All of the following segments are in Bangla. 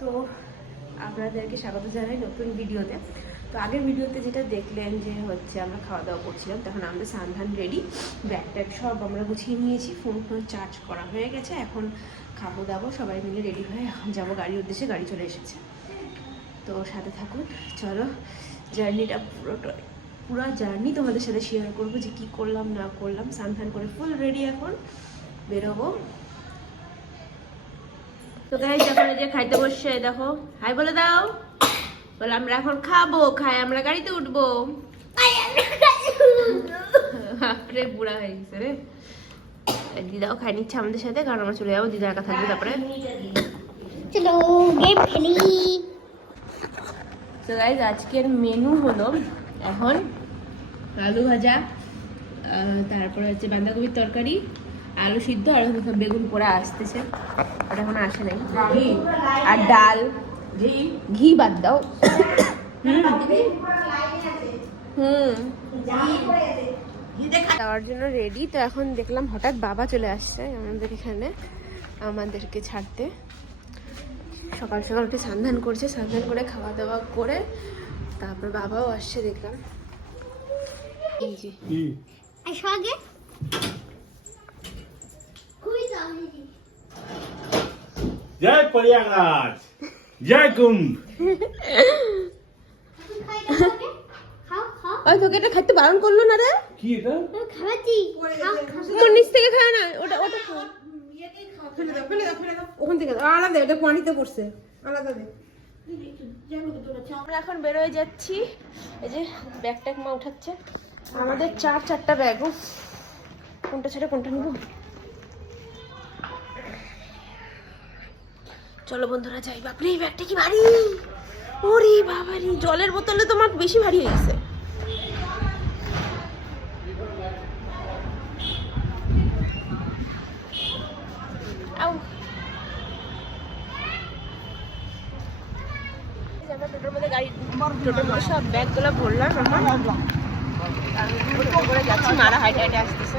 তো আপনাদেরকে স্বাগত জানাই নতুন ভিডিওতে। তো আগের ভিডিওতে যেটা দেখলেন যে হচ্ছে আমরা খাওয়া দাওয়া করছিলাম, তখন আমাদের সান্ধান রেডি ব্যাগ ট্যাগ সব আমরা গুছিয়ে নিয়েছি ফোন ফোন চার্জ করা হয়ে গেছে, এখন খাব দাবো, সবাই মিলে রেডি হয়ে এখন যাব গাড়ির উদ্দেশ্যে, গাড়ি চলে এসেছে। তো সাথে থাকুন, চলো জার্নিটা পুরোটা পুরো জার্নি তোমাদের সাথে শেয়ার করব যে কি করলাম, না করলাম, সান্ধান করে ফুল রেডি এখন, বেরোবো। তো গাইজ এখন এই যে খাইতে বসছে দেখো। হাই বলে দাও। বলে আমরা এখন খাব খাই আমরা গাড়িতে উঠবো। বুড়া হয়ে গেছে রে। দিদাও খাই নিচ্ছে আমাদের সাথে কারণ আমরা চলে যাব দিদা একা থাকবে তারপরে। চলো গেম খেলি। তো গাইজ আজকের মেনু হলো এখন আলু ভাজা আহ, তারপরে হচ্ছে বাঁধাকপির তরকারি আলু সিদ্ধ আর বেগুন পোড়া আসতেছে। ওটা এখন আসে নাই। আর ডাল। ঘি বাদ দাও। হুম। হুম। যাওয়ার জন্য রেডি তো এখন দেখলাম হঠাৎ বাবা চলে আসছে আমাদের এখানে আমাদেরকে ছাড়তে। সকাল সকাল উঠে সান্ধান করছে সান্ধান করে খাওয়া দাওয়া করে তারপর বাবাও আসছে দেখলাম। এই যে আসো আগে খুবই তাড়াতাড়ি জয় প্রয়াগরাজ জয় কুম্ভ তুমি খাই আগে খাও খাও ওই তোকে এটা খাইতে বারণ করল না রে? কি এটা? খাওয়াচ্ছি। নিচ থেকে খায় না ওটা ওটা খাও ওখান থেকে দাও। আলাদা এটা পানিতে পড়ছে। আলাদা দে। আমরা এখন বেরোয় যাচ্ছি। এই যে ব্যাগ ট্যাগ মা উঠাচ্ছে। আমাদের চার চারটা ব্যাগ কোনটা ছেড়ে কোনটা নিব? চলো বন্ধুরা যাই, বাপরে, এই ব্যাগটা কি ভারী? ওরে বাবারি জলের বোতলে তোমার বেশি ভারী হয়ে গেছে। আমরা সব ব্যাগগুলো ভরলাম এখন। আমি টোটো করে যাচ্ছি, মারা হাইটে হাইটে আসতেছে।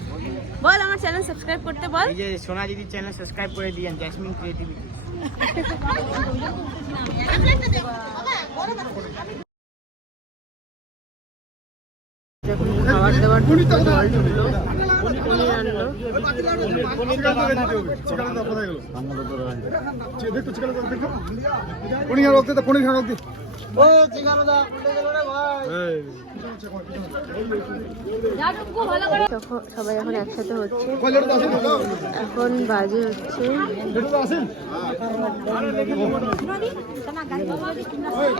বল আমার চ্যানেল সাবস্ক্রাইব করতে বল এই যে সোনা দিদির চ্যানেল সাবস্ক্রাইব করে দিয়েন জ্যাসমিন ক্রিয়েটিভিটি যখন খাবার দাবার হলো পনির আনলো তখন সবাই এখন একসাথে হচ্ছে। এখন বাজে হচ্ছে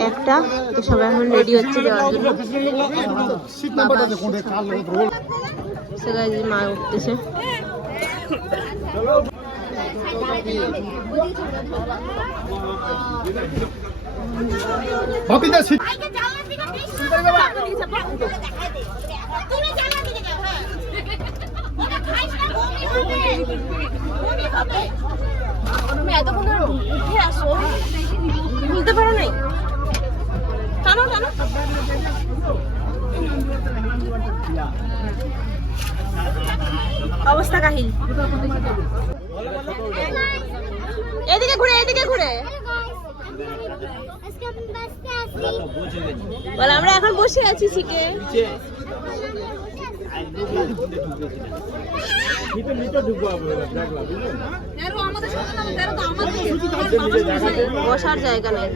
একটা তো সবাই এখন রেডি হচ্ছে দেওয়ার জন্য। সে গাইজ মা উঠতেছে। জানলার তুমি হ্যাঁ। বমি হবে। তুমি এতক্ষণ ধরে উঠে আসো। বুঝতে পারো নাই? টানো টানো। অবস্থা কাহিল। এদিকে ঘুরে এদিকে ঘুরে আজকে আমি বাসতে আসি বল, আমরা এখন বসে আছি সিকে বসার জায়গা নেই।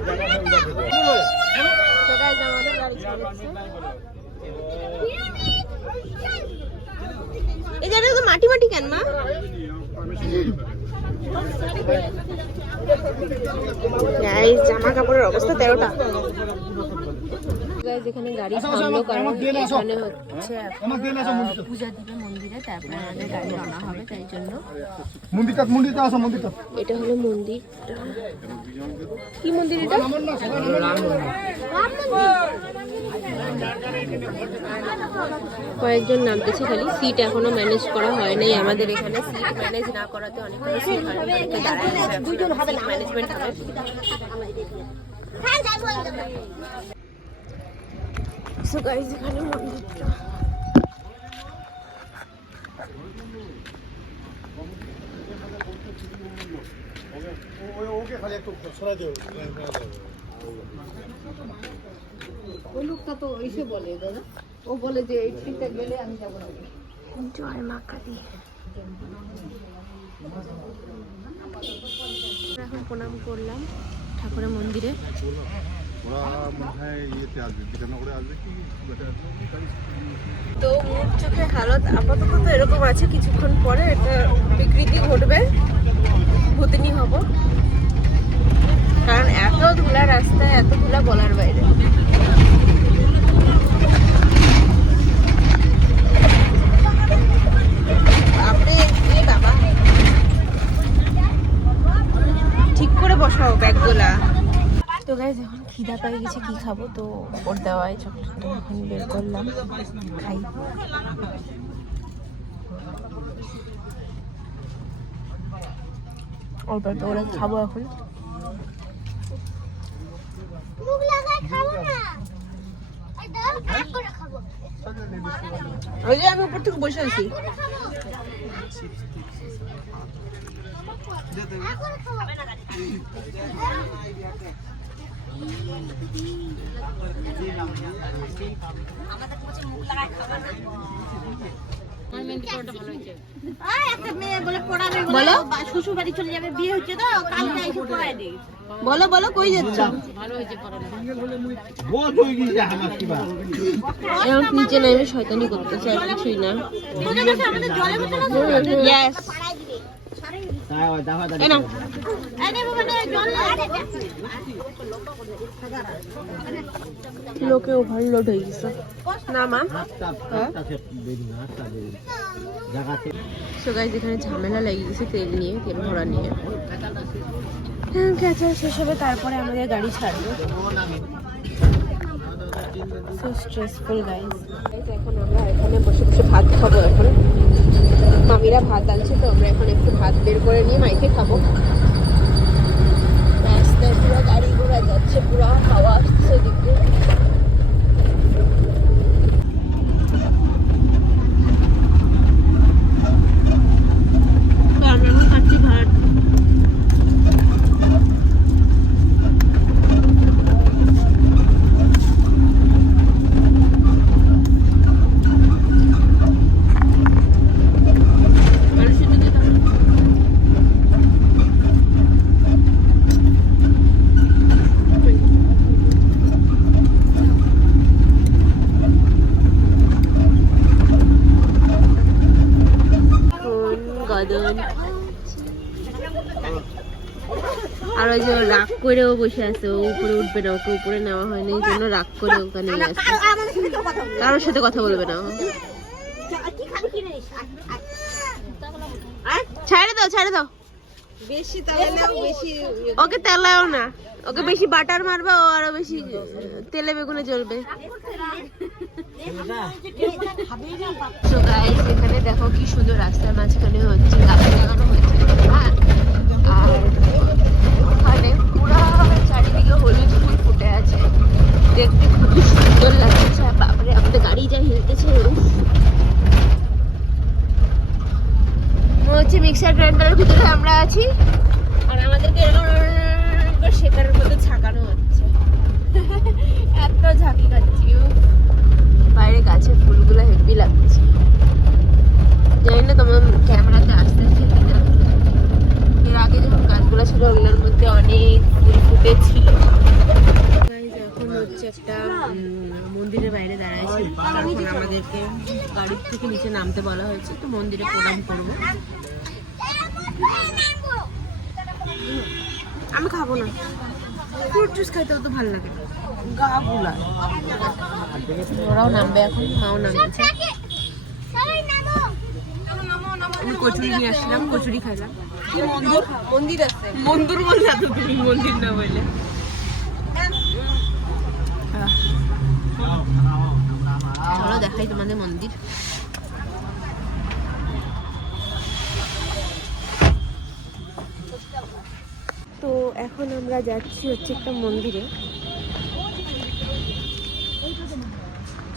এই জায়গাটা তো মাটি মাটি কেন, মা? Guys, জামা কাপড়ের অবস্থা তেরোটা। গাইজ এখানে গাড়ি থামলো কারণ এখানে হচ্ছে পূজা দিবে মন্দিরে তারপরে আমাদের গাড়ি রওনা হবে তাই জন্য। মন্দিরটা মন্দিরটা আসো মন্দিরটা। এটা হলো মন্দির। কি মন্দির এটা? কয়েকজন নামতেছে খালি সিট এখনও ম্যানেজ করা হয় নাই আমাদের এখানে সিট ম্যানেজ না করাতে অনেকগুলো সিট ম্যানেজমেন্ট হবে হ্যাঁ যাই বল সো গাইজ এখানে মন্দিরটা। ওকে খালি একটু সরাই দিও। ওই লোকটা তো এসে বলে দাদা। ও বলে যে এই গেলে আমি যাব না। জয় মা কালী এখন প্রণাম করলাম ঠাকুরের মন্দিরে। মনে হয় তো মুখ চোখের হালত আপাতত তো এরকম আছে কিছুক্ষণ পরে এটা বিকৃতি ঘটবে। ভূতিনি হব। কারণ এত ধুলা রাস্তায় এত ধুলা বলার বাইরে বাপরে, এ বাবা। ঠিক করে বসাও ব্যাগগুলা তো গাইজ এখন খিদা পেয়ে গেছে কি খাব? তো ওর দেওয়ায় চকলেটটা এখন বের করলাম খাই। অল্প অল্প করে খাব এখন। ওই যে আমি উপর থেকে বসে আছি। খাব? বলো। বলো বলো কই যাচ্ছ? এখন নিচে নেমে শয়তানি করতেছে আর কিছুই না। লোকে ওভারলোড হয়ে গেছে। না সো এখানে ঝামেলা লেগে গেছে তেল নিয়ে, তেল ভরা নিয়ে। হ্যাঁ ক্যাচার শেষ হবে, তারপরে আমাদের গাড়ি ছাড়বে। স্ট্রেসফুল এখন আমরা এখানে বসে বসে ভাত খাব এখন। মামিরা ভাত আনছে তো, আমরা এখন একটু ভাত বের করে নিয়ে মাইকে খাব। রাস্তায় পুরো গাড়ি ঘোড়া যাচ্ছে পুরো হাওয়া আসছে ওদিক দিয়ে তো আমরা এখন খাচ্ছি ভাত মানুষের দিকে তাকাও। কোন গদন আর ওই যে ও রাগ করেও বসে আছে ও উপরে উঠবে না ওকে উপরে নেওয়া হয়নি এই জন্য রাগ করে ওখানে বলবে কারোর সাথে কথা বলবে না ও। কি খাবি কি নিস? ছাড়ে দাও ছাড়ে দাও। বেশি বেশি ওকে তেলাও না ওকে বেশি বাটার মারবে ও আরও বেশি তেলে বেগুনে জ্বলবে। guys, এখানে দেখো কি সুন্দর রাস্তার মাঝখানে হচ্ছে গাছ লাগানো হয়েছে। হ্যাঁ আর ওখানে পুরো চারিদিকে হলুদ ফুল ফুটে আছে। দেখতে খুবই সুন্দর লাগছে। বাবারে আমাদের গাড়ি যা হেলতেছে। হচ্ছে মিক্সার গ্রাইন্ডারের ভিতরে আমরা আছি। আর আমাদেরকে করে মধ্যে ঝাঁকানো হচ্ছে। এত ঝাঁকি খাচ্ছি। বাইরে গাছে ফুলগুলো হেভি লাগছে। জানি না তোমার ক্যামেরাতে আসতে কিনা এর আগে যখন গাছগুলো ছিল ওগুলোর মধ্যে অনেক ফুল ফুটেছিল। Guys, এখন হচ্ছে একটা মন্দিরের বাইরে দাঁড়াইছি। এখন আমাদেরকে গাড়ির থেকে নিচে নামতে বলা হয়েছে তো মন্দিরে প্রণাম করব। আমি খাব না। ফ্রুট জুস খাইতে অত ভালো লাগে ওরাও নামবে এখন মাও নামছে আমি কচুরি নিয়ে আসলাম কচুরি খাইলাম। মন্দির? মন্দির আছে। মন্দির বললে এত তুমি মন্দির না বললে। আহ। চলো দেখাই তোমাদের মন্দির। তো এখন আমরা যাচ্ছি হচ্ছে একটা মন্দিরে।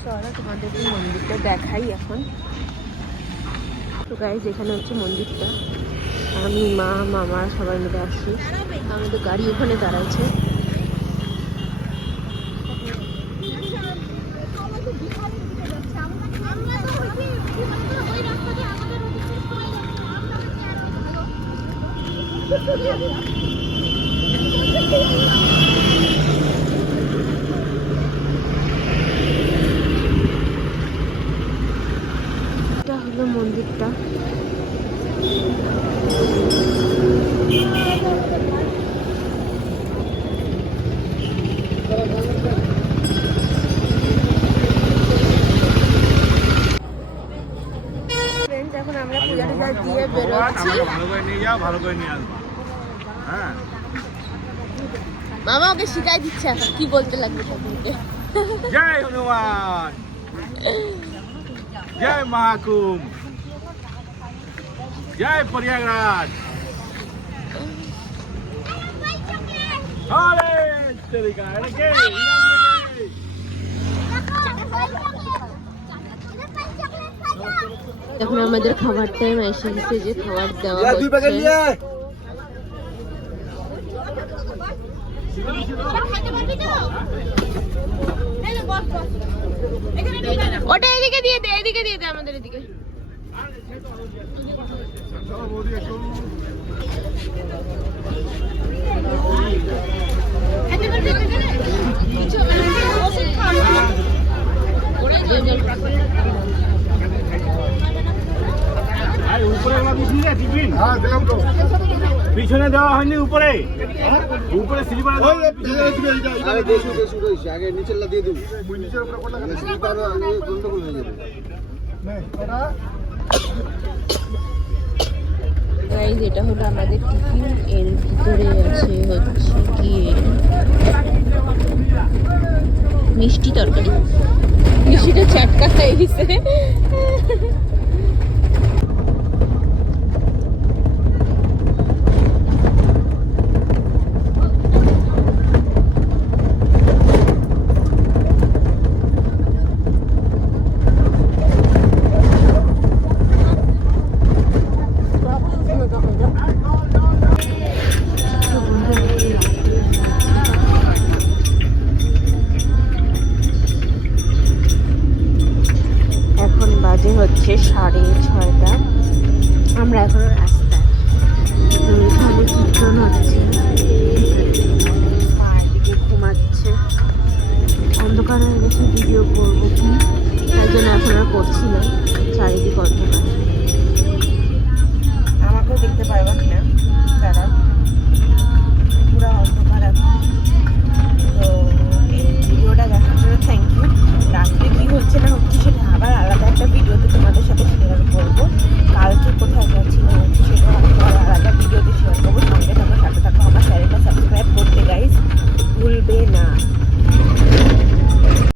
চলো তোমাদেরকে মন্দিরটা দেখাই এখন। তো গাইজ এখানে হচ্ছে মন্দিরটা আমি মা মামা সবাই মিলে আসছি আমাদের গাড়ি ওখানে দাঁড়াচ্ছে আমরা তো হইছি ওই রাস্তা দিয়ে আমাদের ওদিকে সবাই যাবে এটা হলো মন্দিরটা Friends, এখন আমরা পূজা টুজা দিয়ে বেরোচ্ছি ভালো করে নিয়ে যাও ভালো করে নিয়ে আসবা হ্যাঁ মামা ওকে শিখাই দিচ্ছে এখন কি বলতে লাগবে ঠাকুরকে জয় হনুমান জয় মহাকুম জয় প্রয়াগরাজ আরে তেরিকা এটা কে এখন আমাদের খাবার টাইম এসে গেছে যে খাবার দেওয়া হচ্ছে। ওটা এদিকে দিয়ে দে এদিকে দিয়ে দে আমাদের এদিকে। চলো বৌদি একটু খাইতে পারবি এখানে কিছু ওষুধ খাওয়া আর উপরে এগুলো দিসনি রে টিফিন হ্যাঁ দিলাম তো পিছনে দেওয়া হয়নি উপরে। উপরে স্লিপারে দেশু আগে নিচেরটা দিয়ে দেবো। নিচের উপরে কোনটা স্লিপার আগে গন্ডগোল হয়ে যাবে গাইজ এটা হলো আমাদের টিফিন এর ভিতরে আছে হচ্ছে গিয়ে মিষ্টি তরকারি। মিষ্টিটা চাটকা খাই গেছে।